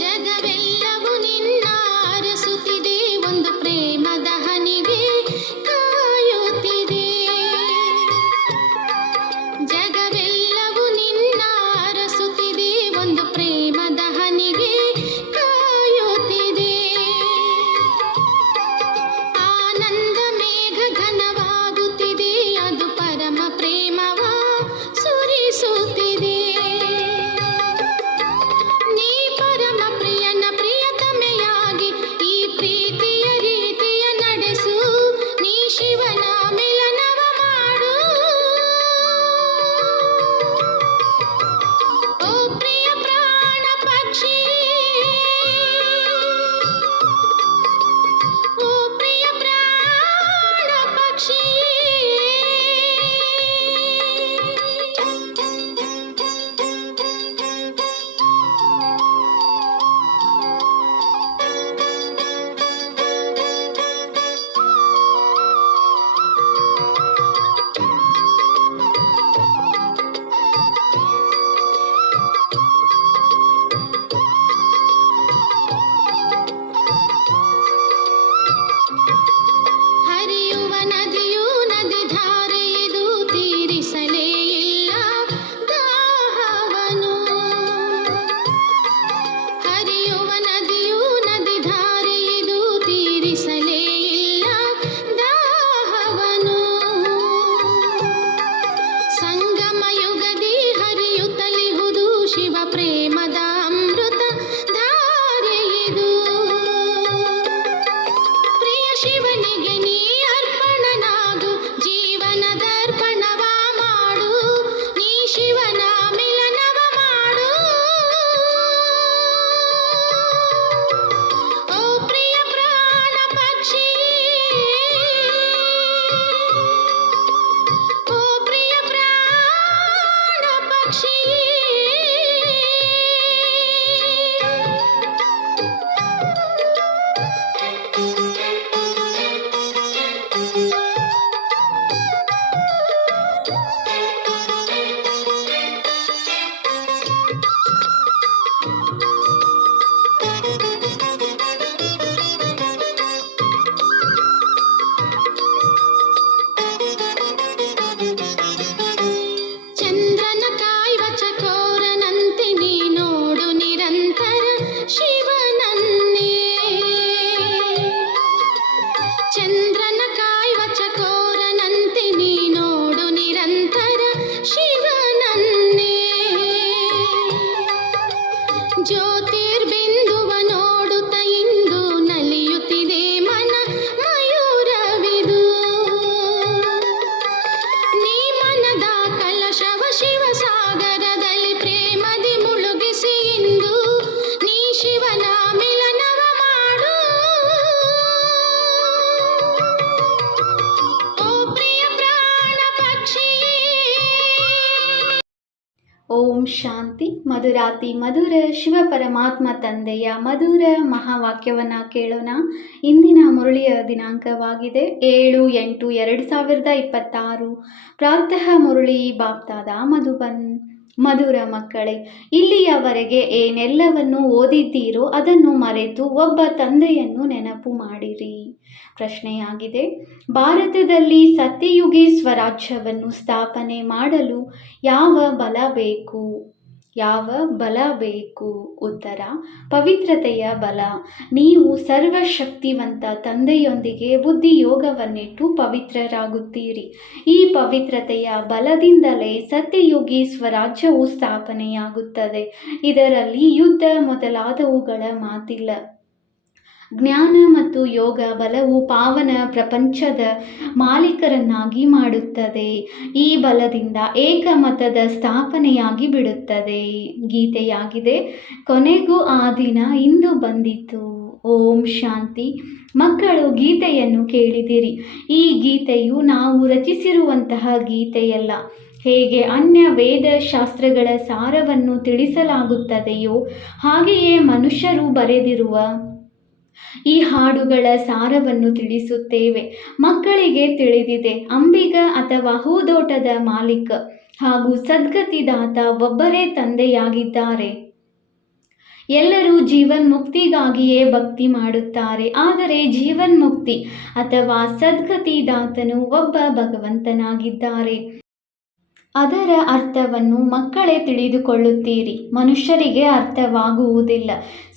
ಜಗವೆಲ್ಲವೂ ನಿನ್ನ ಅರಸುತ್ತಿದೆ, ಒಂದು ಪ್ರೇಮದ ಹನಿಗೆ ಕಾಯುತ್ತಿದೆ. ಜಗವೆಲ್ಲವೂ ನಿನ್ನ ಅರಸುತ್ತಿದೆ, ಒಂದು ಪ್ರೇಮದ ಹನಿಗೆ ಕಾಯುತ್ತಿದೆ. ಆನಂದ ಮೇಘ ಘನವಾಗುತ್ತಿದೆ, ಅದು ಪರಮ ಪ್ರೇಮವ ಸುರಿಸುತ್ತಿದೆ. ನೀ ಪರಮ ಪ್ರಿಯನ ಪ್ರಿಯತಮೆಯಾಗಿ ಈ ಪ್ರೀತಿಯ ರೀತಿಯ ನಡೆಸು. ನೀ ಶಿವನ ಮಿಲನವ ಮಾಡು. ಓ ಪ್ರಿಯ ಪ್ರಾಣ ಪಕ್ಷಿ, ಓ ಪ್ರಿಯ ಪ್ರಾಣ ಪಕ್ಷಿ. ಹರಿಯುವ ನದಿಯು ನದಿ ಧಾರೆಯಿದು, ತೀರಿಸಲೇ ಇಲ್ಲ ದಾಹವನು. ಹರಿಯುವ ನದಿಯು ನದಿ ಧಾರೆಯಿದು, ತೀರಿಸಲೇ ಇಲ್ಲ ದಾಹವನು. ಸಂಗಮ ಯುಗದಿ ಹರಿಯುತ್ತಲಿಹುದು ಶಿವ ಪ್ರೇಮದ ಅಮೃತ ಧಾರೆಯಿದು. ಪ್ರಿಯ ಶಿವನಿಗೆ ನೀ ಅರ್ಪಣನಾಗು, ಜೀವನದ ಅರ್ಪಣವ ಮಾಡು. ನೀ ಶಿವನ ಮಿಲನವ ಮಾಡು. ಓ ಪ್ರಿಯ ಪ್ರಾಣ ಪಕ್ಷಿ, ಓ ಪ್ರಿಯ ಪ್ರಾಣ ಪಕ್ಷಿ. ಚಂದ್ರನ ಕಾಯುವ ಚಕೋರನಂತೆ ನೀ ನೋಡು ನಿರಂತರ ಶಿವನನ್ನೇ. ಚಂದ್ರನ ಕಾಯುವ ಚಕೋರನಂತೆ ನೀ ನೋಡು ನಿರಂತರ ಶಿವನನ್ನೇ. ಜ್ಯೋತಿರ್ಬಿಂದುವ ನೋಡುತ್ತ ಇಂದು ನಲಿಯುತ್ತಿದೆ ಮನ ಮಯೂರವಿದು. ನೀ ಮನದ ಕಲಶವ ಶಿವ ಸಾಗರದಲ್ಲಿ ಪ್ರೇಮದಿ ಮುಳುಗಿಸಿ ಇಂದು ನೀ ಶಿವನ ಮಿಲನವ ಮಾಡು. ಓ ಪ್ರಿಯ ಪ್ರಾಣ ಪಕ್ಷಿ. ಓಂ ಶಾಂತಿ. ಮಧುರಾತಿ ಮಧುರ ಶಿವ ಪರಮಾತ್ಮ ತಂದೆಯ ಮಧುರ ಮಹಾವಾಕ್ಯವನ್ನು ಕೇಳೋಣ. ಇಂದಿನ ಮುರಳಿಯ ದಿನಾಂಕವಾಗಿದೆ 7/8/2026. ಪ್ರಾತಃ ಮುರಳಿ ಬಾಪ್ತಾದ ಮಧುಬನ್. ಮಧುರ ಮಕ್ಕಳೇ, ಇಲ್ಲಿಯವರೆಗೆ ಏನೆಲ್ಲವನ್ನು ಓದಿದ್ದೀರೋ ಅದನ್ನು ಮರೆತು ಒಬ್ಬ ತಂದೆಯನ್ನು ನೆನಪು ಮಾಡಿರಿ. ಪ್ರಶ್ನೆಯಾಗಿದೆ, ಭಾರತದಲ್ಲಿ ಸತ್ಯಯುಗಿ ಸ್ವರಾಜ್ಯವನ್ನು ಸ್ಥಾಪನೆ ಮಾಡಲು ಯಾವ ಬಲ ಬೇಕು? ಯಾವ ಬಲ ಬೇಕು? ಉತ್ತರ, ಪವಿತ್ರತೆಯ ಬಲ. ನೀವು ಸರ್ವಶಕ್ತಿವಂತ ತಂದೆಯೊಂದಿಗೆ ಬುದ್ಧಿಯೋಗವನ್ನಿಟ್ಟು ಪವಿತ್ರರಾಗುತ್ತೀರಿ. ಈ ಪವಿತ್ರತೆಯ ಬಲದಿಂದಲೇ ಸತ್ಯಯುಗಿ ಸ್ವರಾಜ್ಯವು ಸ್ಥಾಪನೆಯಾಗುತ್ತದೆ. ಇದರಲ್ಲಿ ಯುದ್ಧ ಮೊದಲಾದವುಗಳ ಮಾತಿಲ್ಲ. ಜ್ಞಾನ ಮತ್ತು ಯೋಗ ಬಲವು ಪಾವನ ಪ್ರಪಂಚದ ಮಾಲೀಕರನ್ನಾಗಿ ಮಾಡುತ್ತದೆ. ಈ ಬಲದಿಂದ ಏಕಮತದ ಸ್ಥಾಪನೆಯಾಗಿ ಬಿಡುತ್ತದೆ. ಗೀತೆಯಾಗಿದೆ, ಕೊನೆಗೂ ಆ ದಿನ ಇಂದು ಬಂದಿತು. ಓಂ ಶಾಂತಿ. ಮಕ್ಕಳು, ಗೀತೆಯನ್ನು ಕೇಳಿದಿರಿ. ಈ ಗೀತೆಯು ನಾವು ರಚಿಸಿರುವಂತಹ ಗೀತೆಯಲ್ಲ. ಹೇಗೆ ಅನ್ಯ ವೇದ ಶಾಸ್ತ್ರಗಳ ಸಾರವನ್ನು ತಿಳಿಸಲಾಗುತ್ತದೆಯೋ ಹಾಗೆಯೇ ಮನುಷ್ಯರು ಬರೆದಿರುವ ಈ ಹಾಡುಗಳ ಸಾರವನ್ನು ತಿಳಿಸುತ್ತೇವೆ. ಮಕ್ಕಳಿಗೆ ತಿಳಿದಿದೆ, ಅಂಬಿಗ ಅಥವಾ ಹೂದೋಟದ ಮಾಲೀಕ ಹಾಗೂ ಸದ್ಗತಿದಾತ ಒಬ್ಬರೇ ತಂದೆಯಾಗಿದ್ದಾರೆ. ಎಲ್ಲರೂ ಜೀವನ್ಮುಕ್ತಿಗಾಗಿಯೇ ಭಕ್ತಿ ಮಾಡುತ್ತಾರೆ, ಆದರೆ ಜೀವನ್ಮುಕ್ತಿ ಅಥವಾ ಸದ್ಗತಿದಾತನು ಒಬ್ಬ ಭಗವಂತನಾಗಿದ್ದಾರೆ. ಅದರ ಅರ್ಥವನ್ನು ಮಕ್ಕಳೇ ತಿಳಿದುಕೊಳ್ಳುತ್ತೀರಿ, ಮನುಷ್ಯರಿಗೆ ಅರ್ಥವಾಗುವುದಿಲ್ಲ.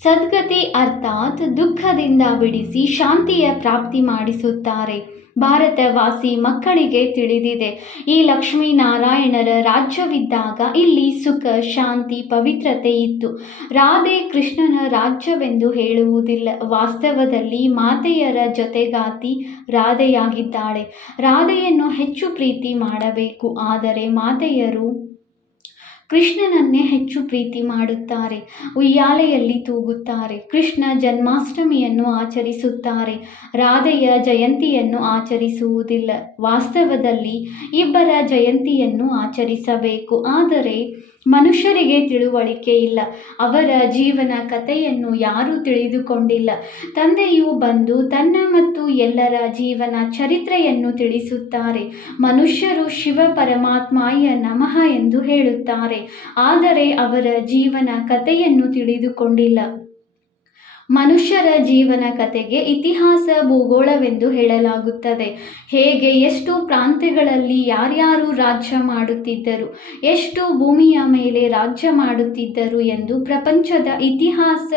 ಸದ್ಗತಿ ಅರ್ಥಾತ್ ದುಃಖದಿಂದ ಬಿಡಿಸಿ ಶಾಂತಿಯ ಪ್ರಾಪ್ತಿ ಮಾಡಿಸುತ್ತಾರೆ. ಭಾರತವಾಸಿ ಮಕ್ಕಳಿಗೆ ತಿಳಿದಿದೆ, ಈ ಲಕ್ಷ್ಮೀನಾರಾಯಣರ ರಾಜ್ಯವಿದ್ದಾಗ ಇಲ್ಲಿ ಸುಖ, ಶಾಂತಿ, ಪವಿತ್ರತೆ ಇತ್ತು. ರಾಧೆ ಕೃಷ್ಣನ ರಾಜ್ಯವೆಂದು ಹೇಳುವುದಿಲ್ಲ. ವಾಸ್ತವದಲ್ಲಿ ಮಾತೆಯರ ಜೊತೆಗಾತಿ ರಾಧೆಯಾಗಿದ್ದಾಳೆ. ರಾಧೆಯನ್ನು ಹೆಚ್ಚು ಪ್ರೀತಿ ಮಾಡಬೇಕು, ಆದರೆ ಮಾತೆಯರು ಕೃಷ್ಣನನ್ನೇ ಹೆಚ್ಚು ಪ್ರೀತಿ ಮಾಡುತ್ತಾರೆ. ಉಯ್ಯಾಲೆಯಲ್ಲಿ ತೂಗುತ್ತಾರೆ. ಕೃಷ್ಣ ಜನ್ಮಾಷ್ಟಮಿಯನ್ನು ಆಚರಿಸುತ್ತಾರೆ, ರಾಧೆಯ ಜಯಂತಿಯನ್ನು ಆಚರಿಸುವುದಿಲ್ಲ. ವಾಸ್ತವದಲ್ಲಿ ಇಬ್ಬರ ಜಯಂತಿಯನ್ನು ಆಚರಿಸಬೇಕು, ಆದರೆ ಮನುಷ್ಯರಿಗೆ ತಿಳುವಳಿಕೆ ಇಲ್ಲ. ಅವರ ಜೀವನ ಕಥೆಯನ್ನು ಯಾರೂ ತಿಳಿದುಕೊಂಡಿಲ್ಲ. ತಂದೆಯು ಬಂದು ತನ್ನ ಮತ್ತು ಎಲ್ಲರ ಜೀವನ ಚರಿತ್ರೆಯನ್ನು ತಿಳಿಸುತ್ತಾರೆ. ಮನುಷ್ಯರು ಶಿವ ಪರಮಾತ್ಮಾಯ ನಮಃ ಎಂದು ಹೇಳುತ್ತಾರೆ, ಆದರೆ ಅವರ ಜೀವನ ಕಥೆಯನ್ನು ತಿಳಿದುಕೊಂಡಿಲ್ಲ. ಮನುಷ್ಯರ ಜೀವನ ಕಥೆಗೆ ಇತಿಹಾಸ, ಭೂಗೋಳವೆಂದು ಹೇಳಲಾಗುತ್ತದೆ. ಹೇಗೆ ಎಷ್ಟು ಪ್ರಾಂತ್ಯಗಳಲ್ಲಿ ಯಾರ್ಯಾರು ರಾಜ್ಯ ಮಾಡುತ್ತಿದ್ದರು, ಎಷ್ಟು ಭೂಮಿಯ ಮೇಲೆ ರಾಜ್ಯ ಮಾಡುತ್ತಿದ್ದರು ಎಂದು ಪ್ರಪಂಚದ ಇತಿಹಾಸ,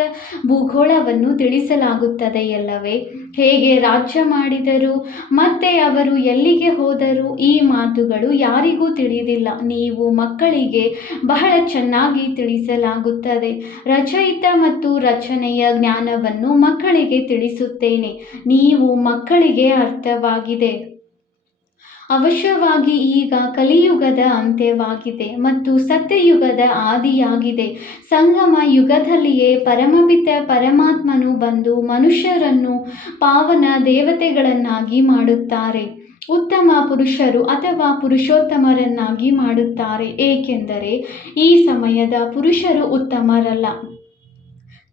ಭೂಗೋಳವನ್ನು ತಿಳಿಸಲಾಗುತ್ತದೆಯಲ್ಲವೇ? ಹೇಗೆ ರಾಜ್ಯ ಮಾಡಿದರು, ಮತ್ತೆ ಅವರು ಎಲ್ಲಿಗೆ ಹೋದರು, ಈ ಮಾತುಗಳು ಯಾರಿಗೂ ತಿಳಿದಿಲ್ಲ. ನೀವು ಮಕ್ಕಳಿಗೆ ಬಹಳ ಚೆನ್ನಾಗಿ ತಿಳಿಸಲಾಗುತ್ತದೆ. ರಚಯಿತ ಮತ್ತು ರಚನೆಯ ಜ್ಞಾನವನ್ನು ಮಕ್ಕಳಿಗೆ ತಿಳಿಸುತ್ತೇನೆ. ನೀವು ಮಕ್ಕಳಿಗೆ ಅರ್ಥವಾಗಿದೆ. ಅವಶ್ಯವಾಗಿ ಈಗ ಕಲಿಯುಗದ ಅಂತ್ಯವಾಗಿದೆ ಮತ್ತು ಸತ್ಯಯುಗದ ಆದಿಯಾಗಿದೆ. ಸಂಗಮ ಯುಗದಲ್ಲಿಯೇ ಪರಮಪಿತ ಪರಮಾತ್ಮನು ಬಂದು ಮನುಷ್ಯರನ್ನು ಪಾವನ ದೇವತೆಗಳನ್ನಾಗಿ ಮಾಡುತ್ತಾರೆ. ಉತ್ತಮ ಪುರುಷರು ಅಥವಾ ಪುರುಷೋತ್ತಮರನ್ನಾಗಿ ಮಾಡುತ್ತಾರೆ. ಏಕೆಂದರೆ ಈ ಸಮಯದ ಪುರುಷರು ಉತ್ತಮರಲ್ಲ,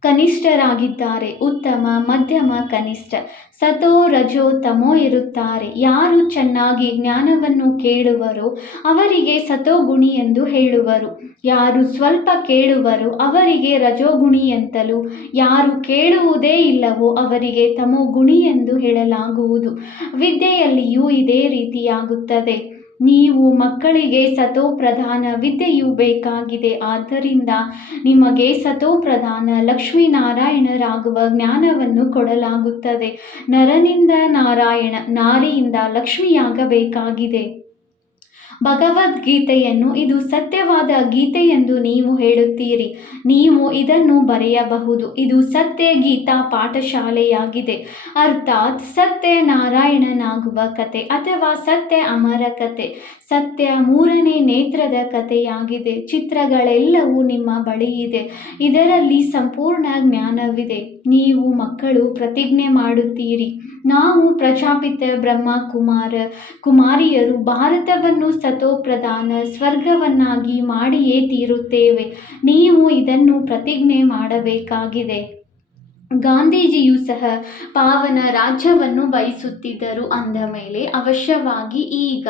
ಕನಿಷ್ಠರಾಗಿದ್ದಾರೆ. ಉತ್ತಮ, ಮಧ್ಯಮ, ಕನಿಷ್ಠ, ಸತೋ ರಜೋ ತಮೋ ಇರುತ್ತಾರೆ. ಯಾರು ಚೆನ್ನಾಗಿ ಜ್ಞಾನವನ್ನು ಕೇಳುವರೋ ಅವರಿಗೆ ಸತೋಗುಣಿ ಎಂದು ಹೇಳುವರು. ಯಾರು ಸ್ವಲ್ಪ ಕೇಳುವರೋ ಅವರಿಗೆ ರಜೋಗುಣಿ ಎಂತಲೂ, ಯಾರು ಕೇಳುವುದೇ ಇಲ್ಲವೋ ಅವರಿಗೆ ತಮೋಗುಣಿ ಎಂದು ಹೇಳಲಾಗುವುದು. ವಿದ್ಯೆಯಲ್ಲಿಯೂ ಇದೇ ರೀತಿಯಾಗುತ್ತದೆ. ನೀವು ಮಕ್ಕಳಿಗೆ ಸತೋಪ್ರಧಾನ ವಿದ್ಯೆಯು ಬೇಕಾಗಿದೆ. ಆದ್ದರಿಂದ ನಿಮಗೆ ಸತೋಪ್ರಧಾನ ಲಕ್ಷ್ಮೀನಾರಾಯಣರಾಗುವ ಜ್ಞಾನವನ್ನು ಕೊಡಲಾಗುತ್ತದೆ. ನರನಿಂದ ನಾರಾಯಣ, ನಾರಿಯಿಂದ ಲಕ್ಷ್ಮಿಯಾಗಬೇಕಾಗಿದೆ. ಭಗವದ್ಗೀತೆಯನ್ನು ಇದು ಸತ್ಯವಾದ ಗೀತೆ ಎಂದು ನೀವು ಹೇಳುತ್ತೀರಿ. ನೀವು ಇದನ್ನು ಬರೆಯಬಹುದು. ಇದು ಸತ್ಯ ಗೀತಾ ಪಾಠಶಾಲೆಯಾಗಿದೆ. ಅರ್ಥಾತ್ ಸತ್ಯ ನಾರಾಯಣನಾಗುವ ಕತೆ ಅಥವಾ ಸತ್ಯ ಅಮರ ಕತೆ. ಸತ್ಯ ಮೂರನೇ ನೇತ್ರದ ಕಥೆಯಾಗಿದೆ. ಚಿತ್ರಗಳೆಲ್ಲವೂ ನಿಮ್ಮ ಬಳಿ ಇದೆ. ಇದರಲ್ಲಿ ಸಂಪೂರ್ಣ ಜ್ಞಾನವಿದೆ. ನೀವು ಮಕ್ಕಳು ಪ್ರತಿಜ್ಞೆ ಮಾಡುತ್ತೀರಿ, ನಾವು ಪ್ರಜಾಪಿತ ಬ್ರಹ್ಮ ಕುಮಾರಿಯರು ಭಾರತವನ್ನು ಸತೋಪ್ರಧಾನ ಸ್ವರ್ಗವನ್ನಾಗಿ ಮಾಡಿಯೇ ತೀರುತ್ತೇವೆ. ನೀವು ಇದನ್ನು ಪ್ರತಿಜ್ಞೆ ಮಾಡಬೇಕಾಗಿದೆ. ಗಾಂಧೀಜಿಯೂ ಸಹ ಪಾವನ ರಾಜ್ಯವನ್ನು ಬಯಸುತ್ತಿದ್ದರು. ಅಂದ ಮೇಲೆ ಅವಶ್ಯವಾಗಿ ಈಗ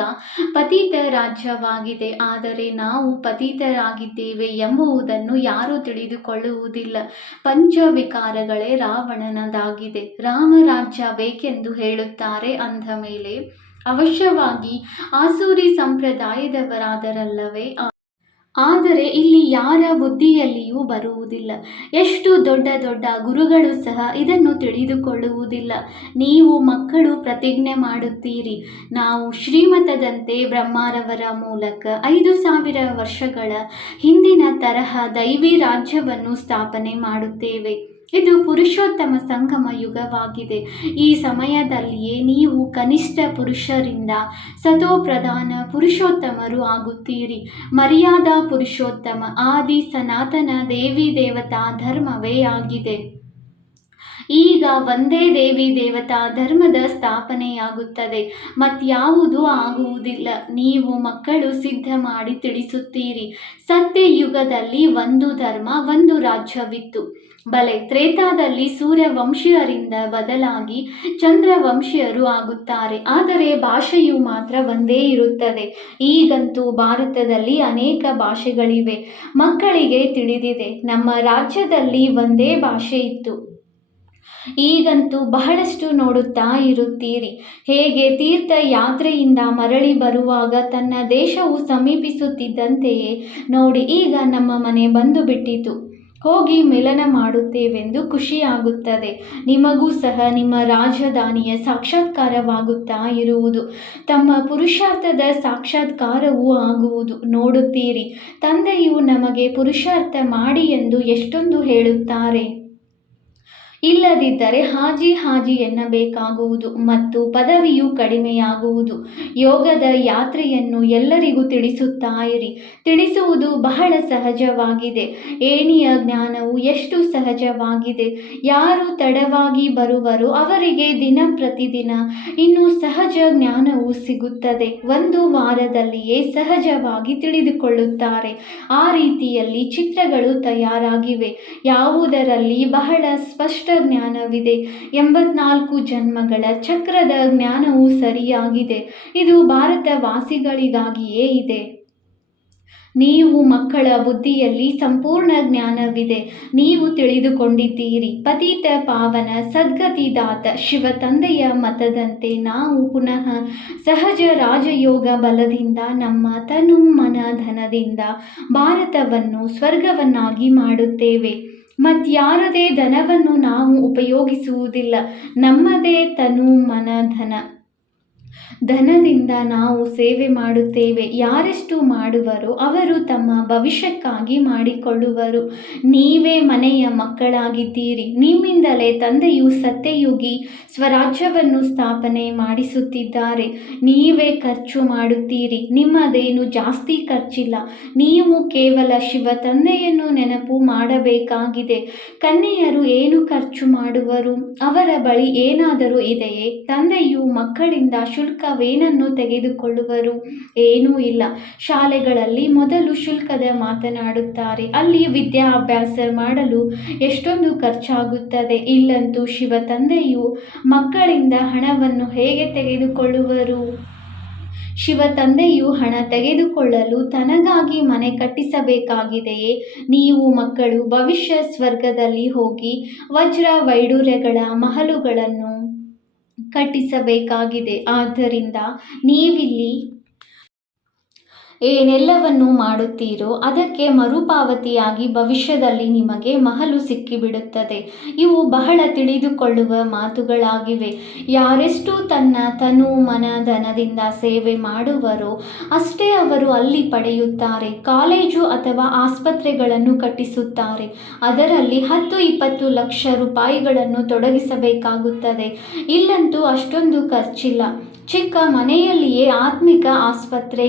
ಪತಿತ ರಾಜ್ಯವಾಗಿದೆ. ಆದರೆ ನಾವು ಪತಿತರಾಗಿದ್ದೇವೆ ಎಂಬುದನ್ನು ಯಾರೂ ತಿಳಿದುಕೊಳ್ಳುವುದಿಲ್ಲ. ಪಂಚವಿಕಾರಗಳೇ ರಾವಣನದಾಗಿದೆ. ರಾಮರಾಜ್ಯ ಬೇಕೆಂದು ಹೇಳುತ್ತಾರೆ. ಅಂದ ಮೇಲೆ ಅವಶ್ಯವಾಗಿ ಆಸೂರಿ ಸಂಪ್ರದಾಯದವರಾದರಲ್ಲವೇ? ಆದರೆ ಇಲ್ಲಿ ಯಾರ ಬುದ್ಧಿಯಲ್ಲಿಯೂ ಬರುವುದಿಲ್ಲ. ಎಷ್ಟು ದೊಡ್ಡ ದೊಡ್ಡ ಗುರುಗಳು ಸಹ ಇದನ್ನು ತಿಳಿದುಕೊಳ್ಳುವುದಿಲ್ಲ. ನೀವು ಮಕ್ಕಳು ಪ್ರತಿಜ್ಞೆ ಮಾಡುತ್ತೀರಿ, ನಾವು ಶ್ರೀಮತದಂತೆ ಬ್ರಹ್ಮರವರ ಮೂಲಕ 5000 ವರ್ಷಗಳ ಹಿಂದಿನ ತರಹ ದೈವಿ ರಾಜ್ಯವನ್ನು ಸ್ಥಾಪನೆ ಮಾಡುತ್ತೇವೆ. ಇದು ಪುರುಷೋತ್ತಮ ಸಂಗಮ ಯುಗವಾಗಿದೆ. ಈ ಸಮಯದಲ್ಲಿಯೇ ನೀವು ಕನಿಷ್ಠ ಪುರುಷರಿಂದ ಸತೋಪ್ರಧಾನ ಪುರುಷೋತ್ತಮರು ಆಗುತ್ತೀರಿ. ಮರ್ಯಾದಾ ಪುರುಷೋತ್ತಮ ಆದಿ ಸನಾತನ ದೇವಿ ದೇವತಾ ಧರ್ಮವೇ ಆಗಿದೆ. ಈಗ ಒಂದೇ ದೇವಿ ದೇವತಾ ಧರ್ಮದ ಸ್ಥಾಪನೆಯಾಗುತ್ತದೆ, ಮತ್ಯಾವುದೂ ಆಗುವುದಿಲ್ಲ. ನೀವು ಮಕ್ಕಳು ಸಿದ್ಧ ಮಾಡಿ ತಿಳಿಸುತ್ತೀರಿ. ಸತ್ಯಯುಗದಲ್ಲಿ ಒಂದು ಧರ್ಮ, ಒಂದು ರಾಜ್ಯವಿತ್ತು. ಬಲೆ, ತ್ರೇತಾದಲ್ಲಿ ಸೂರ್ಯವಂಶೀಯರಿಂದ ಬದಲಾಗಿ ಚಂದ್ರವಂಶೀಯರು ಆಗುತ್ತಾರೆ, ಆದರೆ ಭಾಷೆಯು ಮಾತ್ರ ಒಂದೇ ಇರುತ್ತದೆ. ಈಗಂತೂ ಭಾರತದಲ್ಲಿ ಅನೇಕ ಭಾಷೆಗಳಿವೆ. ಮಕ್ಕಳಿಗೆ ತಿಳಿದಿದೆ, ನಮ್ಮ ರಾಜ್ಯದಲ್ಲಿ ಒಂದೇ ಭಾಷೆ ಇತ್ತು. ಈಗಂತೂ ಬಹಳಷ್ಟು ನೋಡುತ್ತಾ ಇರುತ್ತೀರಿ. ಹೇಗೆ ತೀರ್ಥಯಾತ್ರೆಯಿಂದ ಮರಳಿ ಬರುವಾಗ ತನ್ನ ದೇಶವು ಸಮೀಪಿಸುತ್ತಿದ್ದಂತೆಯೇ ನೋಡಿ, ಈಗ ನಮ್ಮ ಮನೆ ಬಂದು ಬಿಟ್ಟಿತು, ಹೋಗಿ ಮಿಲನ ಮಾಡುತ್ತೇವೆಂದು ಖುಷಿಯಾಗುತ್ತದೆ. ನಿಮಗೂ ಸಹ ನಿಮ್ಮ ರಾಜಧಾನಿಯ ಸಾಕ್ಷಾತ್ಕಾರವಾಗುತ್ತಾ ಇರುವುದು, ತಮ್ಮ ಪುರುಷಾರ್ಥದ ಸಾಕ್ಷಾತ್ಕಾರವೂ ಆಗುವುದು. ನೋಡುತ್ತೀರಿ, ತಂದೆಯು ನಮಗೆ ಪುರುಷಾರ್ಥ ಮಾಡಿ ಎಂದು ಎಷ್ಟೊಂದು ಹೇಳುತ್ತಾರೆ. ಇಲ್ಲದಿದ್ದರೆ ಹಾಜಿ ಎನ್ನಬೇಕಾಗುವುದು ಮತ್ತು ಪದವಿಯು ಕಡಿಮೆಯಾಗುವುದು. ಯೋಗದ ಯಾತ್ರೆಯನ್ನು ಎಲ್ಲರಿಗೂ ತಿಳಿಸುತ್ತಾ ಇರಿ. ತಿಳಿಸುವುದು ಬಹಳ ಸಹಜವಾಗಿದೆ. ಏಣಿಯ ಜ್ಞಾನವು ಎಷ್ಟು ಸಹಜವಾಗಿದೆ. ಯಾರು ತಡವಾಗಿ ಬರುವರೋ ಅವರಿಗೆ ದಿನ ಪ್ರತಿದಿನ ಇನ್ನೂ ಸಹಜ ಜ್ಞಾನವು ಸಿಗುತ್ತದೆ. ಒಂದು ವಾರದಲ್ಲಿಯೇ ಸಹಜವಾಗಿ ತಿಳಿದುಕೊಳ್ಳುತ್ತಾರೆ. ಆ ರೀತಿಯಲ್ಲಿ ಚಿತ್ರಗಳು ತಯಾರಾಗಿವೆ. ಯಾವುದರಲ್ಲಿ ಬಹಳ ಸ್ಪಷ್ಟ ಜ್ಞಾನವಿದೆ. 84 ಜನ್ಮಗಳ ಚಕ್ರದ ಜ್ಞಾನವು ಸರಿಯಾಗಿದೆ. ಇದು ಭಾರತವಾಸಿಗಳಿಗಾಗಿಯೇ ಇದೆ. ನೀವು ಮಕ್ಕಳ ಬುದ್ಧಿಯಲ್ಲಿ ಸಂಪೂರ್ಣ ಜ್ಞಾನವಿದೆ. ನೀವು ತಿಳಿದುಕೊಂಡಿದ್ದೀರಿ. ಪತಿತ ಪಾವನ ಸದ್ಗತಿದಾತ ಶಿವ ತಂದೆಯ ಮತದಂತೆ ನಾವು ಪುನಃ ಸಹಜ ರಾಜಯೋಗ ಬಲದಿಂದ ನಮ್ಮ ತನು ಮನ ಧನದಿಂದ ಭಾರತವನ್ನು ಸ್ವರ್ಗವನ್ನಾಗಿ ಮಾಡುತ್ತೇವೆ. ಮತ್ಯಾರದೇ ಧನವನ್ನು ನಾವು ಉಪಯೋಗಿಸುವುದಿಲ್ಲ. ನಮ್ಮದೇ ತನು ಮನ ಧನದಿಂದ ನಾವು ಸೇವೆ ಮಾಡುತ್ತೇವೆ. ಯಾರೆಷ್ಟು ಮಾಡುವರೋ ಅವರು ತಮ್ಮ ಭವಿಷ್ಯಕ್ಕಾಗಿ ಮಾಡಿಕೊಳ್ಳುವರು. ನೀವೇ ಮನೆಯ ಮಕ್ಕಳಾಗಿದ್ದೀರಿ. ನಿಮ್ಮಿಂದಲೇ ತಂದೆಯು ಸತ್ಯಯುಗಿ ಸ್ವರಾಜ್ಯವನ್ನು ಸ್ಥಾಪನೆ ಮಾಡಿಸುತ್ತಿದ್ದಾರೆ. ನೀವೇ ಖರ್ಚು ಮಾಡುತ್ತೀರಿ. ನಿಮ್ಮದೇನು ಜಾಸ್ತಿ ಖರ್ಚಿಲ್ಲ. ನೀವು ಕೇವಲ ಶಿವ ತಂದೆಯನ್ನು ನೆನಪು ಮಾಡಬೇಕಾಗಿದೆ. ಕನ್ಯೆಯರು ಏನು ಖರ್ಚು ಮಾಡುವರು? ಅವರ ಬಳಿ ಏನಾದರೂ ಇದೆಯೇ? ತಂದೆಯು ಮಕ್ಕಳಿಂದ ಶುಲ್ಕವೇನನ್ನು ತೆಗೆದುಕೊಳ್ಳುವರು? ಏನೂ ಇಲ್ಲ. ಶಾಲೆಗಳಲ್ಲಿ ಮೊದಲು ಶುಲ್ಕದ ಮಾತನಾಡುತ್ತಾರೆ. ಅಲ್ಲಿ ವಿದ್ಯಾಭ್ಯಾಸ ಮಾಡಲು ಎಷ್ಟೊಂದು ಖರ್ಚಾಗುತ್ತದೆ. ಇಲ್ಲಂತೂ ಶಿವ ತಂದೆಯು ಮಕ್ಕಳಿಂದ ಹಣವನ್ನು ಹೇಗೆ ತೆಗೆದುಕೊಳ್ಳುವರು? ಶಿವ ತಂದೆಯು ಹಣ ತೆಗೆದುಕೊಳ್ಳಲು ತನಗಾಗಿ ಮನೆ ಕಟ್ಟಿಸಬೇಕಾಗಿದೆಯೇ? ನೀವು ಮಕ್ಕಳು ಭವಿಷ್ಯ ಸ್ವರ್ಗದಲ್ಲಿ ಹೋಗಿ ವಜ್ರ ವೈಡೂರ್ಯಗಳ ಮಹಲುಗಳನ್ನು ಕಟ್ಟಿಸಬೇಕಾಗಿದೆ. ಆದ್ದರಿಂದ ನೀವಿಲ್ಲಿ ಏನೆಲ್ಲವನ್ನು ಮಾಡುತ್ತೀರೋ ಅದಕ್ಕೆ ಮರುಪಾವತಿಯಾಗಿ ಭವಿಷ್ಯದಲ್ಲಿ ನಿಮಗೆ ಮಹಲು ಸಿಕ್ಕಿಬಿಡುತ್ತದೆ. ಇವು ಬಹಳ ತಿಳಿದುಕೊಳ್ಳುವ ಮಾತುಗಳಾಗಿವೆ. ಯಾರೆಷ್ಟು ತನ್ನ ತನು ಮನ ಧನದಿಂದ ಸೇವೆ ಮಾಡುವರೋ ಅಷ್ಟೇ ಅವರು ಅಲ್ಲಿ ಪಡೆಯುತ್ತಾರೆ. ಕಾಲೇಜು ಅಥವಾ ಆಸ್ಪತ್ರೆಗಳನ್ನು ಕಟ್ಟಿಸುತ್ತಾರೆ. ಅದರಲ್ಲಿ 10-20 ಲಕ್ಷ ರೂಪಾಯಿಗಳನ್ನು ತೊಡಗಿಸಬೇಕಾಗುತ್ತದೆ. ಇಲ್ಲಂತೂ ಅಷ್ಟೊಂದು ಖರ್ಚಿಲ್ಲ. ಚಿಕ್ಕ ಮನೆಯಲ್ಲಿಯೇ ಆತ್ಮಿಕ ಆಸ್ಪತ್ರೆ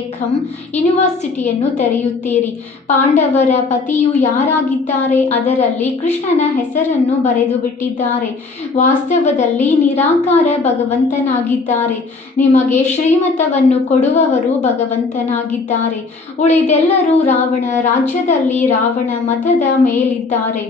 ಯೂನಿವರ್ಸಿಟಿಯನ್ನು ತೆರೆಯುತ್ತೀರಿ. ಪಾಂಡವರ ಪತಿಯು ಯಾರಾಗಿದ್ದಾರೆ? ಅದರಲ್ಲಿ ಕೃಷ್ಣನ ಹೆಸರನ್ನು ಬರೆದು ಬಿಟ್ಟಿದ್ದಾರೆ. ವಾಸ್ತವದಲ್ಲಿ ನಿರಾಕಾರ ಭಗವಂತನಾಗಿದ್ದಾರೆ. ನಿಮಗೆ ಶ್ರೀಮತವನ್ನು ಕೊಡುವವರು ಭಗವಂತನಾಗಿದ್ದಾರೆ. ಉಳಿದೆಲ್ಲರೂ ರಾವಣ ರಾಜ್ಯದಲ್ಲಿ ರಾವಣ ಮತದ ಮೇಲಿದ್ದಾರೆ.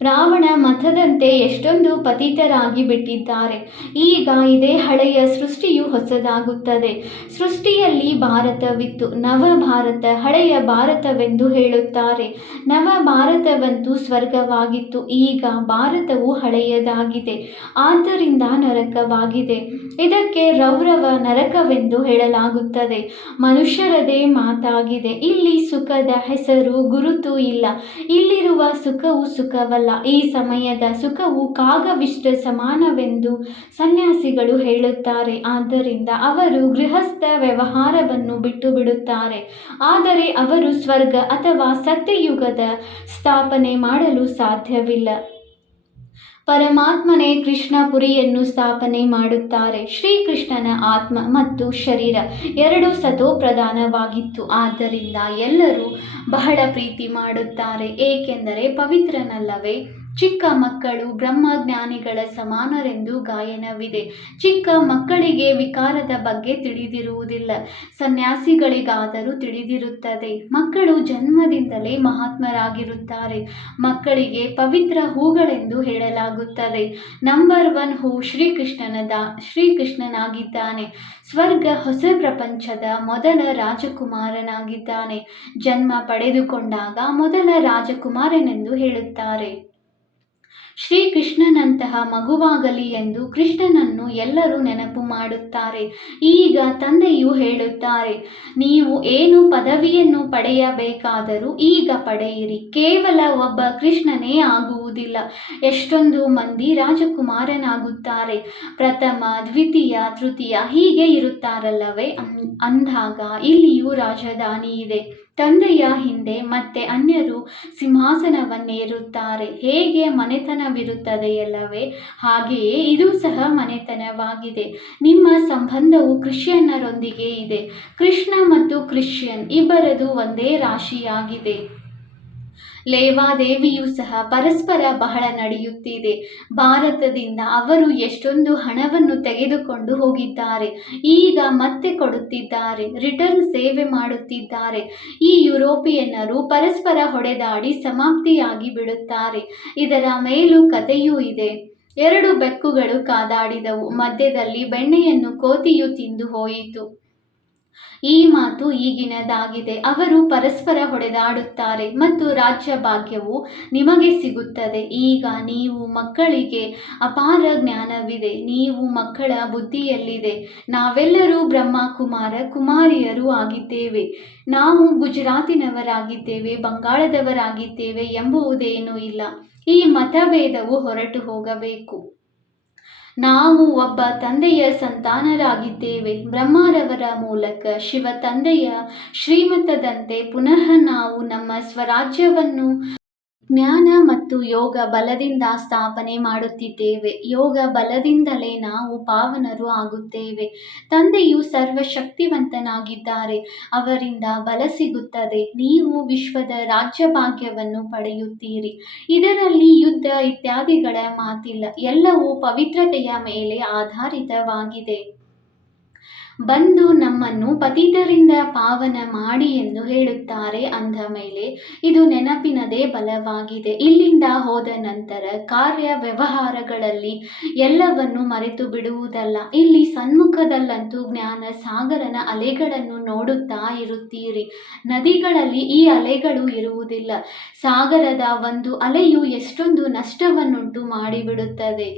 ರಾವಣ ಮತದಂತೆ ಎಷ್ಟೊಂದು ಪತಿತರಾಗಿ ಬಿಟ್ಟಿದ್ದಾರೆ. ಈಗ ಇದೇ ಹಳೆಯ ಸೃಷ್ಟಿಯು ಹೊಸದಾಗುತ್ತದೆ. ಸೃಷ್ಟಿಯಲ್ಲಿ ಭಾರತವಿತ್ತು. ನವ ಭಾರತ ಹಳೆಯ ಭಾರತವೆಂದು ಹೇಳುತ್ತಾರೆ. ನವ ಭಾರತವಂತೂ ಸ್ವರ್ಗವಾಗಿತ್ತು. ಈಗ ಭಾರತವು ಹಳೆಯದಾಗಿದೆ. ಆದ್ದರಿಂದ ನರಕವಾಗಿದೆ. ಇದಕ್ಕೆ ರೌರವ ನರಕವೆಂದು ಹೇಳಲಾಗುತ್ತದೆ. ಮನುಷ್ಯರದೇ ಮಾತಾಗಿದೆ. ಇಲ್ಲಿ ಸುಖದ ಹೆಸರು ಗುರುತು ಇಲ್ಲ. ಇಲ್ಲಿರುವ ಸುಖವು ಸುಖವಲ್ಲ. ಈ ಸಮಯದ ಸುಖವು ಕಾಗವಿಷ್ಟ ಸಮಾನವೆಂದು ಸನ್ಯಾಸಿಗಳು ಹೇಳುತ್ತಾರೆ. ಆದ್ದರಿಂದ ಅವರು ಗೃಹಸ್ಥ ವ್ಯವಹಾರವನ್ನು ಬಿಟ್ಟು ಬಿಡುತ್ತಾರೆ. ಆದರೆ ಅವರು ಸ್ವರ್ಗ ಅಥವಾ ಸತ್ಯಯುಗದ ಸ್ಥಾಪನೆ ಮಾಡಲು ಸಾಧ್ಯವಿಲ್ಲ. ಪರಮಾತ್ಮನೇ ಕೃಷ್ಣ ಪುರಿಯನ್ನು ಸ್ಥಾಪನೆ ಮಾಡುತ್ತಾರೆ. ಶ್ರೀಕೃಷ್ಣನ ಆತ್ಮ ಮತ್ತು ಶರೀರ ಎರಡೂ ಸತೋಪ್ರಧಾನವಾಗಿತ್ತು. ಆದ್ದರಿಂದ ಎಲ್ಲರೂ ಬಹಳ ಪ್ರೀತಿ ಮಾಡುತ್ತಾರೆ. ಏಕೆಂದರೆ ಪವಿತ್ರನಲ್ಲವೇ? ಚಿಕ್ಕ ಮಕ್ಕಳು ಬ್ರಹ್ಮಜ್ಞಾನಿಗಳ ಸಮಾನರೆಂದು ಗಾಯನವಿದೆ. ಚಿಕ್ಕ ಮಕ್ಕಳಿಗೆ ವಿಕಾರದ ಬಗ್ಗೆ ತಿಳಿದಿರುವುದಿಲ್ಲ, ಸನ್ಯಾಸಿಗಳಿಗಾದರೂ ತಿಳಿದಿರುತ್ತದೆ. ಮಕ್ಕಳು ಜನ್ಮದಿಂದಲೇ ಮಹಾತ್ಮರಾಗಿರುತ್ತಾರೆ. ಮಕ್ಕಳಿಗೆ ಪವಿತ್ರ ಹೂಗಳೆಂದು ಹೇಳಲಾಗುತ್ತದೆ. ನಂಬರ್ 1 ಹೂ ಶ್ರೀಕೃಷ್ಣನಾಗಿದ್ದಾನೆ. ಸ್ವರ್ಗ ಹೊಸ ಪ್ರಪಂಚದ ಮೊದಲ ರಾಜಕುಮಾರನಾಗಿದ್ದಾನೆ. ಜನ್ಮ ಪಡೆದುಕೊಂಡಾಗ ಮೊದಲ ರಾಜಕುಮಾರನೆಂದು ಹೇಳುತ್ತಾರೆ. ಶ್ರೀಕೃಷ್ಣನಂತಹ ಮಗುವಾಗಲಿ ಎಂದು ಕೃಷ್ಣನನ್ನು ಎಲ್ಲರೂ ನೆನಪು ಮಾಡುತ್ತಾರೆ. ಈಗ ತಂದೆಯು ಹೇಳುತ್ತಾರೆ, ನೀವು ಏನು ಪದವಿಯನ್ನು ಪಡೆಯಬೇಕಾದರೂ ಈಗ ಪಡೆಯಿರಿ. ಕೇವಲ ಒಬ್ಬ ಕೃಷ್ಣನೇ ಆಗುವುದಿಲ್ಲ, ಎಷ್ಟೊಂದು ಮಂದಿ ರಾಜಕುಮಾರನಾಗುತ್ತಾರೆ. ಪ್ರಥಮ, ದ್ವಿತೀಯ, ತೃತೀಯ ಹೀಗೆ ಇರುತ್ತಾರಲ್ಲವೇ? ಅಂದಾಗ ಇಲ್ಲಿಯೂ ರಾಜಧಾನಿ ಇದೆ. ತಂದೆಯ ಹಿಂದೆ ಮತ್ತೆ ಅನ್ಯರು ಸಿಂಹಾಸನವನ್ನೇರುತ್ತಾರೆ. ಹೇಗೆ ಮನೆತನವಿರುತ್ತದೆಯಲ್ಲವೇ, ಹಾಗೆಯೇ ಇದು ಸಹ ಮನೆತನವಾಗಿದೆ. ನಿಮ್ಮ ಸಂಬಂಧವು ಕ್ರಿಶ್ಚಿಯನ್ನರೊಂದಿಗೆ ಇದೆ. ಕೃಷ್ಣ ಮತ್ತು ಕ್ರಿಶ್ಚಿಯನ್ ಇಬ್ಬರದು ಒಂದೇ ರಾಶಿಯಾಗಿದೆ. ಲೇವಾದೇವಿಯೂ ಸಹ ಪರಸ್ಪರ ಬಹಳ ನಡೆಯುತ್ತಿದೆ. ಭಾರತದಿಂದ ಅವರು ಎಷ್ಟೊಂದು ಹಣವನ್ನು ತೆಗೆದುಕೊಂಡು ಹೋಗಿದ್ದಾರೆ, ಈಗ ಮತ್ತೆ ಕೊಡುತ್ತಿದ್ದಾರೆ, ರಿಟರ್ನ್ ಸೇವೆ ಮಾಡುತ್ತಿದ್ದಾರೆ. ಈ ಯುರೋಪಿಯನ್ನರು ಪರಸ್ಪರ ಹೊಡೆದಾಡಿ ಸಮಾಪ್ತಿಯಾಗಿ ಬಿಡುತ್ತಾರೆ. ಇದರ ಮೇಲೂ ಕಥೆಯೂ ಇದೆ. 2 ಬೆಕ್ಕುಗಳು ಕಾದಾಡಿದವು, ಮಧ್ಯದಲ್ಲಿ ಬೆಣ್ಣೆಯನ್ನು ಕೋತಿಯು ತಿಂದು ಹೋಯಿತು. ಈ ಮಾತು ಈಗಿನದಾಗಿದೆ. ಅವರು ಪರಸ್ಪರ ಹೊಡೆದಾಡುತ್ತಾರೆ ಮತ್ತು ರಾಜ್ಯ ಭಾಗ್ಯವು ನಿಮಗೆ ಸಿಗುತ್ತದೆ. ಈಗ ನೀವು ಮಕ್ಕಳಿಗೆ ಅಪಾರ ಜ್ಞಾನವಿದೆ. ನೀವು ಮಕ್ಕಳ ಬುದ್ಧಿಯಲ್ಲಿದೆ. ನಾವೆಲ್ಲರೂ ಬ್ರಹ್ಮ ಕುಮಾರಿಯರು ಆಗಿದ್ದೇವೆ. ನಾವು ಗುಜರಾತಿನವರಾಗಿದ್ದೇವೆ, ಬಂಗಾಳದವರಾಗಿದ್ದೇವೆ ಎಂಬುವುದೇನೂ ಇಲ್ಲ. ಈ ಮತಭೇದವು ಹೊರಟು ಹೋಗಬೇಕು. ನಾವು ಒಬ್ಬ ತಂದೆಯ ಸಂತಾನರಾಗಿದ್ದೇವೆ. ಬ್ರಹ್ಮರವರ ಮೂಲಕ ಶಿವ ತಂದೆಯ ಶ್ರೀಮತದಂತೆ ಪುನಃ ನಾವು ನಮ್ಮ ಸ್ವರಾಜ್ಯವನ್ನು ಜ್ಞಾನ ಮತ್ತು ಯೋಗ ಬಲದಿಂದ ಸ್ಥಾಪನೆ ಮಾಡುತ್ತಿದ್ದೇವೆ. ಯೋಗ ಬಲದಿಂದಲೇ ನಾವು ಪಾವನರು ಆಗುತ್ತೇವೆ. ತಂದೆಯು ಸರ್ವಶಕ್ತಿವಂತನಾಗಿದ್ದಾರೆ, ಅವರಿಂದ ಬಲ ಸಿಗುತ್ತದೆ. ನೀವು ವಿಶ್ವದ ರಾಜ್ಯಭಾಗ್ಯವನ್ನು ಪಡೆಯುತ್ತೀರಿ. ಇದರಲ್ಲಿ ಯುದ್ಧ ಇತ್ಯಾದಿಗಳ ಮಾತಿಲ್ಲ. ಎಲ್ಲವೂ ಪವಿತ್ರತೆಯ ಮೇಲೆ ಆಧಾರಿತವಾಗಿದೆ. ಬಂದು ನಮ್ಮನ್ನು ಪತಿತರಿಂದ ಪಾವನ ಮಾಡಿ ಎಂದು ಹೇಳುತ್ತಾರೆ. ಅಂದ ಮೇಲೆ ಇದು ನೆನಪಿನದೇ ಬಲವಾಗಿದೆ. ಇಲ್ಲಿಂದ ಹೋದ ನಂತರ ಕಾರ್ಯ ವ್ಯವಹಾರಗಳಲ್ಲಿ ಎಲ್ಲವನ್ನು ಮರೆತು ಬಿಡುವುದಲ್ಲ. ಇಲ್ಲಿ ಸನ್ಮುಖದಲ್ಲಂತೂ ಜ್ಞಾನ ಸಾಗರನ ಅಲೆಗಳನ್ನು ನೋಡುತ್ತಾ ಇರುತ್ತೀರಿ. ನದಿಗಳಲ್ಲಿ ಈ ಅಲೆಗಳು ಇರುವುದಿಲ್ಲ. ಸಾಗರದ ಒಂದು ಅಲೆಯು ಎಷ್ಟೊಂದು ನಷ್ಟವನ್ನುಂಟು ಮಾಡಿಬಿಡುತ್ತದೆ.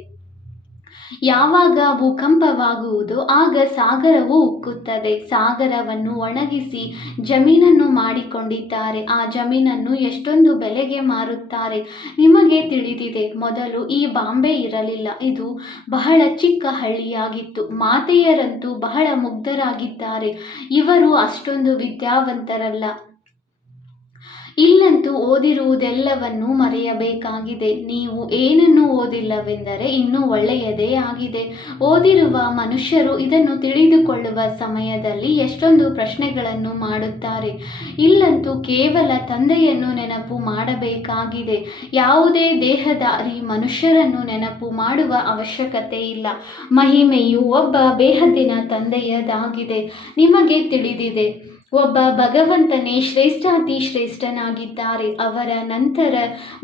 ಯಾವಾಗ ಭೂಕಂಪವಾಗುವುದೋ ಆಗ ಸಾಗರವು ಉಕ್ಕುತ್ತದೆ. ಸಾಗರವನ್ನು ಒಣಗಿಸಿ ಜಮೀನನ್ನು ಮಾಡಿಕೊಂಡಿದ್ದಾರೆ. ಆ ಜಮೀನನ್ನು ಎಷ್ಟೊಂದು ಬೆಲೆಗೆ ಮಾರುತ್ತಾರೆ. ನಿಮಗೆ ತಿಳಿದಿದೆ, ಮೊದಲು ಈ ಬಾಂಬೆ ಇರಲಿಲ್ಲ. ಇದು ಬಹಳ ಚಿಕ್ಕ ಹಳ್ಳಿಯಾಗಿತ್ತು. ಮಾತೆಯರಂತೂ ಬಹಳ ಮುಗ್ಧರಾಗಿದ್ದಾರೆ. ಇವರು ಅಷ್ಟೊಂದು ವಿದ್ಯಾವಂತರಲ್ಲ. ಇಲ್ಲಂತೂ ಓದಿರುವುದೆಲ್ಲವನ್ನೂ ಮರೆಯಬೇಕಾಗಿದೆ. ನೀವು ಏನನ್ನೂ ಓದಿಲ್ಲವೆಂದರೆ ಇನ್ನೂ ಒಳ್ಳೆಯದೇ ಆಗಿದೆ. ಓದಿರುವ ಮನುಷ್ಯರು ಇದನ್ನು ತಿಳಿದುಕೊಳ್ಳುವ ಸಮಯದಲ್ಲಿ ಎಷ್ಟೊಂದು ಪ್ರಶ್ನೆಗಳನ್ನು ಮಾಡುತ್ತಾರೆ. ಇಲ್ಲಂತೂ ಕೇವಲ ತಂದೆಯನ್ನು ನೆನಪು ಮಾಡಬೇಕಾಗಿದೆ. ಯಾವುದೇ ದೇಹಧಾರಿ ಮನುಷ್ಯರನ್ನು ನೆನಪು ಮಾಡುವ ಅವಶ್ಯಕತೆ ಇಲ್ಲ. ಮಹಿಮೆಯು ಒಬ್ಬ ಬೇಹದ್ದಿನ ತಂದೆಯದಾಗಿದೆ. ನಿಮಗೆ ತಿಳಿದಿದೆ, ಒಬ್ಬ ಭಗವಂತನೇ ಶ್ರೇಷ್ಠಾತಿ ಶ್ರೇಷ್ಠನಾಗಿದ್ದಾರೆ. ಅವರ ನಂತರ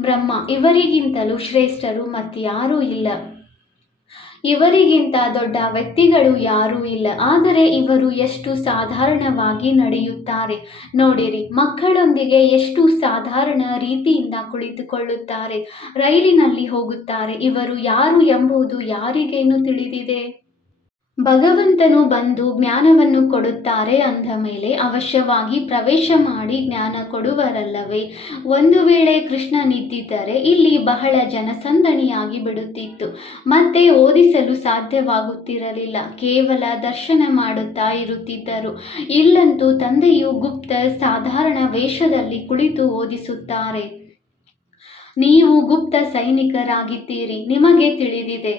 ಬ್ರಹ್ಮ. ಇವರಿಗಿಂತಲೂ ಶ್ರೇಷ್ಠರು ಮತ್ಯಾರೂ ಇಲ್ಲ. ಇವರಿಗಿಂತ ದೊಡ್ಡ ವ್ಯಕ್ತಿಗಳು ಯಾರೂ ಇಲ್ಲ. ಆದರೆ ಇವರು ಎಷ್ಟು ಸಾಧಾರಣವಾಗಿ ನಡೆಯುತ್ತಾರೆ ನೋಡಿರಿ. ಮಕ್ಕಳೊಂದಿಗೆ ಎಷ್ಟು ಸಾಧಾರಣ ರೀತಿಯಿಂದ ಕುಳಿತುಕೊಳ್ಳುತ್ತಾರೆ. ರೈಲಿನಲ್ಲಿ ಹೋಗುತ್ತಾರೆ. ಇವರು ಯಾರು ಎಂಬುದು ಯಾರಿಗೇನು ತಿಳಿದಿದೆ? ಭಗವಂತನು ಬಂದು ಜ್ಞಾನವನ್ನು ಕೊಡುತ್ತಾರೆ ಅಂದ ಮೇಲೆ ಅವಶ್ಯವಾಗಿ ಪ್ರವೇಶ ಮಾಡಿ ಜ್ಞಾನ ಕೊಡುವರಲ್ಲವೇ? ಒಂದು ವೇಳೆ ಕೃಷ್ಣನಿದ್ದಿದ್ದರೆ ಇಲ್ಲಿ ಬಹಳ ಜನಸಂದಣಿಯಾಗಿ ಬಿಡುತ್ತಿತ್ತು. ಮತ್ತೆ ಓದಿಸಲು ಸಾಧ್ಯವಾಗುತ್ತಿರಲಿಲ್ಲ. ಕೇವಲ ದರ್ಶನ ಮಾಡುತ್ತಾ ಇರುತ್ತಿದ್ದರು. ಇಲ್ಲಂತೂ ತಂದೆಯು ಗುಪ್ತ ಸಾಧಾರಣ ವೇಷದಲ್ಲಿ ಕುಳಿತು ಓದಿಸುತ್ತಾರೆ. ನೀವು ಗುಪ್ತ ಸೈನಿಕರಾಗಿದ್ದೀರಿ. ನಿಮಗೆ ತಿಳಿದಿದೆ,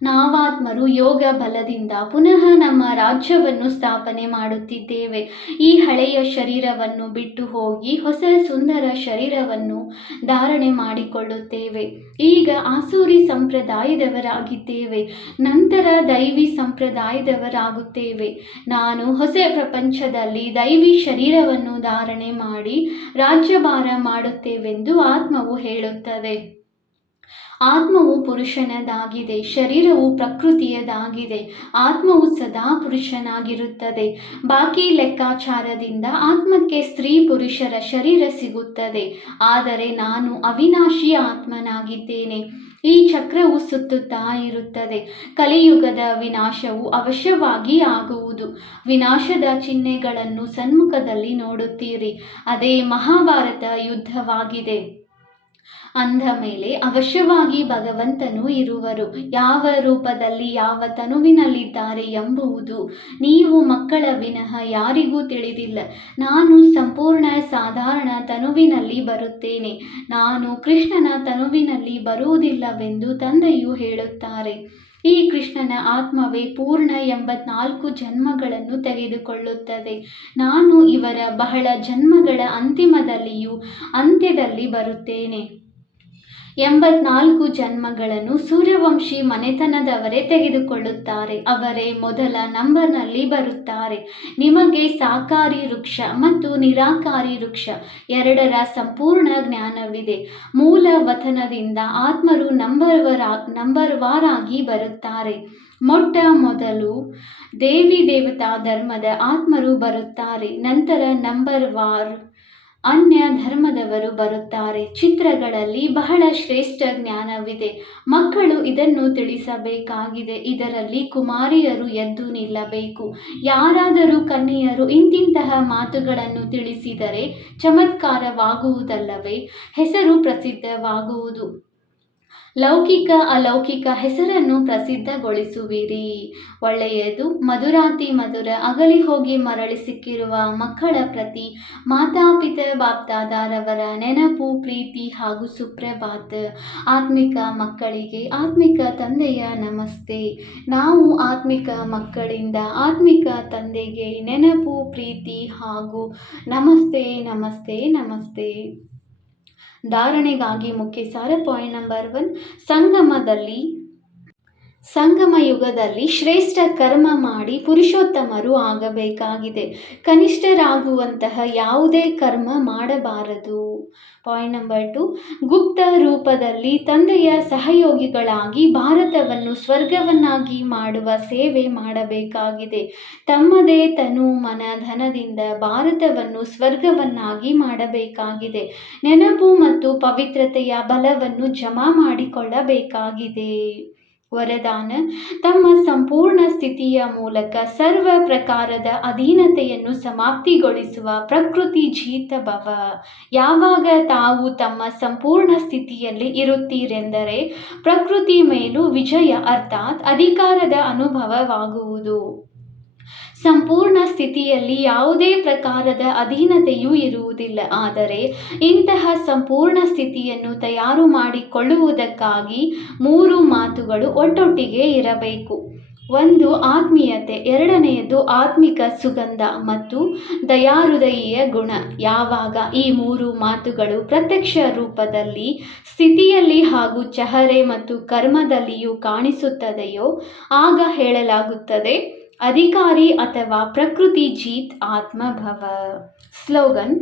ನಾವಾತ್ಮರು ಯೋಗ ಬಲದಿಂದ ಪುನಃ ನಮ್ಮ ರಾಜ್ಯವನ್ನು ಸ್ಥಾಪನೆ ಮಾಡುತ್ತಿದ್ದೇವೆ. ಈ ಹಳೆಯ ಶರೀರವನ್ನು ಬಿಟ್ಟು ಹೋಗಿ ಹೊಸ ಸುಂದರ ಶರೀರವನ್ನು ಧಾರಣೆ ಮಾಡಿಕೊಳ್ಳುತ್ತೇವೆ. ಈಗ ಆಸೂರಿ ಸಂಪ್ರದಾಯದವರಾಗಿದ್ದೇವೆ, ನಂತರ ದೈವಿ ಸಂಪ್ರದಾಯದವರಾಗುತ್ತೇವೆ. ನಾನು ಹೊಸ ಪ್ರಪಂಚದಲ್ಲಿ ದೈವಿ ಶರೀರವನ್ನು ಧಾರಣೆ ಮಾಡಿ ರಾಜ್ಯಭಾರ ಮಾಡುತ್ತೇವೆಂದು ಆತ್ಮವು ಹೇಳುತ್ತದೆ. ಆತ್ಮವು ಪುರುಷನದಾಗಿದೆ, ಶರೀರವು ಪ್ರಕೃತಿಯದಾಗಿದೆ. ಆತ್ಮವು ಸದಾ ಪುರುಷನಾಗಿರುತ್ತದೆ. ಬಾಕಿ ಲೆಕ್ಕಾಚಾರದಿಂದ ಆತ್ಮಕ್ಕೆ ಸ್ತ್ರೀ ಪುರುಷರ ಶರೀರ ಸಿಗುತ್ತದೆ. ಆದರೆ ನಾನು ಅವಿನಾಶಿ ಆತ್ಮನಾಗಿದ್ದೇನೆ. ಈ ಚಕ್ರವು ಸುತ್ತುತ್ತಾ ಇರುತ್ತದೆ. ಕಲಿಯುಗದ ವಿನಾಶವು ಅವಶ್ಯವಾಗಿ ಆಗುವುದು. ವಿನಾಶದ ಚಿಹ್ನೆಗಳನ್ನು ಸನ್ಮುಖದಲ್ಲಿ ನೋಡುತ್ತೀರಿ. ಅದೇ ಮಹಾಭಾರತ ಯುದ್ಧವಾಗಿದೆ. ಅಂದ ಮೇಲೆ ಅವಶ್ಯವಾಗಿ ಭಗವಂತನು ಇರುವರು. ಯಾವ ರೂಪದಲ್ಲಿ ಯಾವ ತನುವಿನಲ್ಲಿದ್ದಾರೆ ಎಂಬುದು ನೀವು ಮಕ್ಕಳ ವಿನಃ ಯಾರಿಗೂ ತಿಳಿದಿಲ್ಲ. ನಾನು ಸಂಪೂರ್ಣ ಸಾಧಾರಣ ತನುವಿನಲ್ಲಿ ಬರುತ್ತೇನೆ. ನಾನು ಕೃಷ್ಣನ ತನುವಿನಲ್ಲಿ ಬರುವುದಿಲ್ಲವೆಂದು ತಂದೆಯು ಹೇಳುತ್ತಾರೆ. ಈ ಕೃಷ್ಣನ ಆತ್ಮವೇ ಪೂರ್ಣ 84 ಜನ್ಮಗಳನ್ನು ತೆಗೆದುಕೊಳ್ಳುತ್ತದೆ. ನಾನು ಇವರ ಬಹಳ ಜನ್ಮಗಳ ಅಂತ್ಯದಲ್ಲಿ ಬರುತ್ತೇನೆ. 84 ಜನ್ಮಗಳನ್ನು ಸೂರ್ಯವಂಶಿ ಮನೆತನದವರೇ ತೆಗೆದುಕೊಳ್ಳುತ್ತಾರೆ. ಅವರೇ ಮೊದಲ ನಂಬರ್ನಲ್ಲಿ ಬರುತ್ತಾರೆ. ನಿಮಗೆ ಸಾಕಾರಿ ವೃಕ್ಷ ಮತ್ತು ನಿರಾಕಾರಿ ವೃಕ್ಷ ಎರಡರ ಸಂಪೂರ್ಣ ಜ್ಞಾನವಿದೆ. ಮೂಲ ವತನದಿಂದ ಆತ್ಮರು ನಂಬರ್ವಾರಾಗಿ ಬರುತ್ತಾರೆ. ಮೊಟ್ಟ ಮೊದಲು ದೇವಿ ದೇವತಾ ಧರ್ಮದ ಆತ್ಮರು ಬರುತ್ತಾರೆ. ನಂತರ ನಂಬರ್ವಾರ್ ಅನ್ಯ ಧರ್ಮದವರು ಬರುತ್ತಾರೆ. ಚಿತ್ರಗಳಲ್ಲಿ ಬಹಳ ಶ್ರೇಷ್ಠ ಜ್ಞಾನವಿದೆ. ಮಕ್ಕಳು ಇದನ್ನು ತಿಳಿಸಬೇಕಾಗಿದೆ. ಇದರಲ್ಲಿ ಕುಮಾರಿಯರು ಎದ್ದು ನಿಲ್ಲಬೇಕು. ಯಾರಾದರೂ ಕನ್ಯೆಯರು ಇಂತಿಂತಹ ಮಾತುಗಳನ್ನು ತಿಳಿಸಿದರೆ ಚಮತ್ಕಾರವಾಗುವುದಲ್ಲವೇ, ಹೆಸರು ಪ್ರಸಿದ್ಧವಾಗುವುದು. ಲೌಕಿಕ ಅಲೌಕಿಕ ಹೆಸರನ್ನು ಪ್ರಸಿದ್ಧಗೊಳಿಸುವಿರಿ. ಒಳ್ಳೆಯದು. ಮಧುರಾತಿ ಮಧುರ ಅಗಲಿ ಹೋಗಿ ಮರಳಿ ಸಿಕ್ಕಿರುವ ಮಕ್ಕಳ ಪ್ರತಿ ಮಾತಾಪಿತ ಬಾಪ್ದಾದಾರವರ ನೆನಪು, ಪ್ರೀತಿ ಹಾಗೂ ಸುಪ್ರಭಾತ್. ಆತ್ಮಿಕ ಮಕ್ಕಳಿಗೆ ಆತ್ಮಿಕ ತಂದೆಯ ನಮಸ್ತೆ. ನಾವು ಆತ್ಮಿಕ ಮಕ್ಕಳಿಂದ ಆತ್ಮಿಕ ತಂದೆಗೆ ನೆನಪು, ಪ್ರೀತಿ ಹಾಗೂ ನಮಸ್ತೆ ನಮಸ್ತೆ ನಮಸ್ತೆ. ಧಾರಣೆಗಾಗಿ ಮುಖ್ಯ ಸಾರ. ಪಾಯಿಂಟ್ ನಂಬರ್ 1, ಸಂಗಮ ಯುಗದಲ್ಲಿ ಶ್ರೇಷ್ಠ ಕರ್ಮ ಮಾಡಿ ಪುರುಷೋತ್ತಮರು ಆಗಬೇಕಾಗಿದೆ. ಕನಿಷ್ಠರಾಗುವಂತಹ ಯಾವುದೇ ಕರ್ಮ ಮಾಡಬಾರದು. ಪಾಯಿಂಟ್ ನಂಬರ್ 2, ಗುಪ್ತ ರೂಪದಲ್ಲಿ ತಂದೆಯ ಸಹಯೋಗಿಗಳಾಗಿ ಭಾರತವನ್ನು ಸ್ವರ್ಗವನ್ನಾಗಿ ಮಾಡುವ ಸೇವೆ ಮಾಡಬೇಕಾಗಿದೆ. ತಮ್ಮದೇ ತನು ಮನ ಧನದಿಂದ ಭಾರತವನ್ನು ಸ್ವರ್ಗವನ್ನಾಗಿ ಮಾಡಬೇಕಾಗಿದೆ. ನೆನಪು ಮತ್ತು ಪವಿತ್ರತೆಯ ಬಲವನ್ನು ಜಮಾ ಮಾಡಿಕೊಳ್ಳಬೇಕಾಗಿದೆ. ವರದಾನ: ತಮ್ಮ ಸಂಪೂರ್ಣ ಸ್ಥಿತಿಯ ಮೂಲಕ ಸರ್ವ ಪ್ರಕಾರದ ಅಧೀನತೆಯನ್ನು ಸಮಾಪ್ತಿಗೊಳಿಸುವ ಪ್ರಕೃತಿ ಜೀತ ಭವ. ಯಾವಾಗ ತಾವು ತಮ್ಮ ಸಂಪೂರ್ಣ ಸ್ಥಿತಿಯಲ್ಲಿ ಇರುತ್ತೀರೆಂದರೆ ಪ್ರಕೃತಿ ಮೇಲೂ ವಿಜಯ ಅರ್ಥಾತ್ ಅಧಿಕಾರದ ಅನುಭವವಾಗುವುದು. ಸಂಪೂರ್ಣ ಸ್ಥಿತಿಯಲ್ಲಿ ಯಾವುದೇ ಪ್ರಕಾರದ ಅಧೀನತೆಯೂ ಇರುವುದಿಲ್ಲ. ಆದರೆ ಇಂತಹ ಸಂಪೂರ್ಣ ಸ್ಥಿತಿಯನ್ನು ತಯಾರು ಮಾಡಿಕೊಳ್ಳುವುದಕ್ಕಾಗಿ 3 ಮಾತುಗಳು ಒಟ್ಟೊಟ್ಟಿಗೆ ಇರಬೇಕು. 1, ಆತ್ಮೀಯತೆ. 2ನೇಯದು ಆತ್ಮಿಕ ಸುಗಂಧ ಮತ್ತು ದಯಾಹೃದಯಿಯ ಗುಣ. ಯಾವಾಗ ಈ 3 ಮಾತುಗಳು ಪ್ರತ್ಯಕ್ಷ ರೂಪದಲ್ಲಿ, ಸ್ಥಿತಿಯಲ್ಲಿ ಹಾಗೂ ಚಹರೆ ಮತ್ತು ಕರ್ಮದಲ್ಲಿಯೂ ಕಾಣಿಸುತ್ತದೆಯೋ ಆಗ ಹೇಳಲಾಗುತ್ತದೆ ಅಧಿಕಾರಿ ಅಥವಾ ಪ್ರಕೃತಿ ಜೀತ್ ಆತ್ಮಭವ. ಸ್ಲೋಗನ್: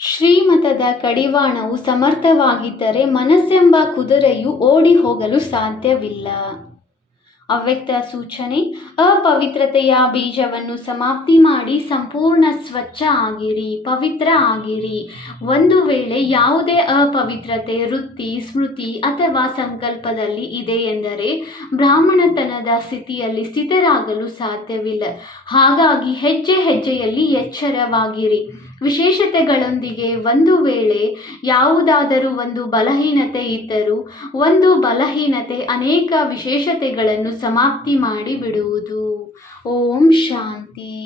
ಶ್ರೀಮತದ ಕಡಿವಾಣವು ಸಮರ್ಥವಾಗಿದ್ದರೆ ಮನಸ್ಸೆಂಬ ಕುದುರೆಯು ಓಡಿ ಹೋಗಲು ಸಾಧ್ಯವಿಲ್ಲ. ಅವ್ಯಕ್ತ ಸೂಚನೆ: ಅಪವಿತ್ರತೆಯ ಬೀಜವನ್ನು ಸಮಾಪ್ತಿ ಮಾಡಿ ಸಂಪೂರ್ಣ ಸ್ವಚ್ಛ ಆಗಿರಿ, ಪವಿತ್ರ ಆಗಿರಿ. ಒಂದು ವೇಳೆ ಯಾವುದೇ ಅಪವಿತ್ರತೆ ವೃತ್ತಿ, ಸ್ಮೃತಿ ಅಥವಾ ಸಂಕಲ್ಪದಲ್ಲಿ ಇದೆ ಎಂದರೆ ಬ್ರಾಹ್ಮಣತನದ ಸ್ಥಿತಿಯಲ್ಲಿ ಸ್ಥಿತರಾಗಲು ಸಾಧ್ಯವಿಲ್ಲ. ಹಾಗಾಗಿ ಹೆಜ್ಜೆ ಹೆಜ್ಜೆಯಲ್ಲಿ ಎಚ್ಚರವಾಗಿರಿ. ವಿಶೇಷತೆಗಳೊಂದಿಗೆ ಒಂದು ವೇಳೆ ಯಾವುದಾದರೂ ಒಂದು ಬಲಹೀನತೆ ಇದ್ದರೂ ಒಂದು ಬಲಹೀನತೆ ಅನೇಕ ವಿಶೇಷತೆಗಳನ್ನು ಸಮಾಪ್ತಿ ಮಾಡಿ ಬಿಡುವುದು. ಓಂ ಶಾಂತಿ.